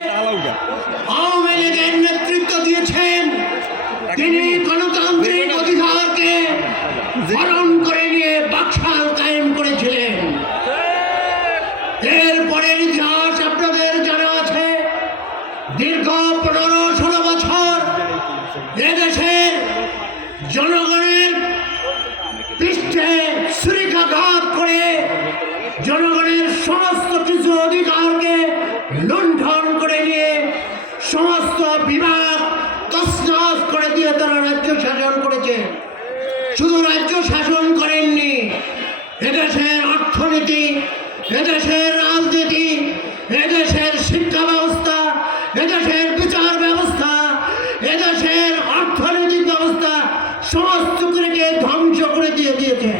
আওয়ামী লীগের নেতৃত্ব দিয়েছেন। তিনি অধিকারকে হরণ করে নিয়ে বাকশাল কায়েম করেছিলেন। এরপরে ইতিহাস আপনাদের জানা আছে, দীর্ঘ পনেরো ষোলো বছর এদেশের জনগণের পৃষ্ঠে ছুরিকাঘাত করে জনগণের সমস্ত কিছু অধিকারকে লুণ্ঠন করে নিয়ে সমস্ত বিভাগ তসনস করে দিয়ে তারা রাজ্য শাসন করেছে। শুধু রাজ্য শাসন করেননি, এদেশের অর্থনীতি, এদেশের রাজনীতি, এদেশের শিক্ষা ব্যবস্থা, এদেশের বিচার ব্যবস্থা, এদেশের অর্থনৈতিক ব্যবস্থা সমস্ত কিছুকে ধ্বংস করে দিয়ে দিয়েছে।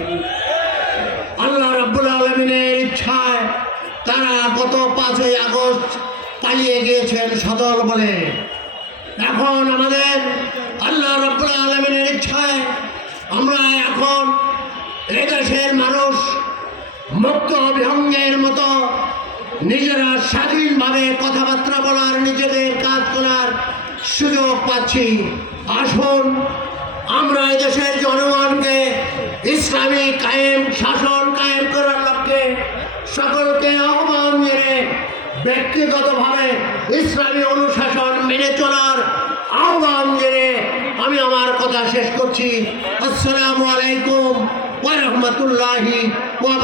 আল্লাহ রাব্বুল আলমিনের ইচ্ছায় তারা গত পাঁচই আগস্ট পালিয়ে গিয়েছেন সদল বলে। এখন আমাদের আল্লাহ রাব্বুল আলমিনের ইচ্ছায় আমরা এখন এদেশের মানুষ মুক্ত বিহঙ্গের মতো নিজেরা স্বাধীনভাবে কথাবার্তা বলার, নিজেদের কাজ করার সুযোগ পাচ্ছি। আসুন, আমরা এদেশের জনগণকে ইসলামী কায়েম, শাসন কায়েম করার লক্ষ্যে সকলকে আহ্বান ব্যক্তিগতভাবে ইসলামী অনুশাসন মেনে চলার আহ্বান জেনে আমি আমার কথা শেষ করছি। আসসালামু আলাইকুম ওয়া রাহমাতুল্লাহি ওয়া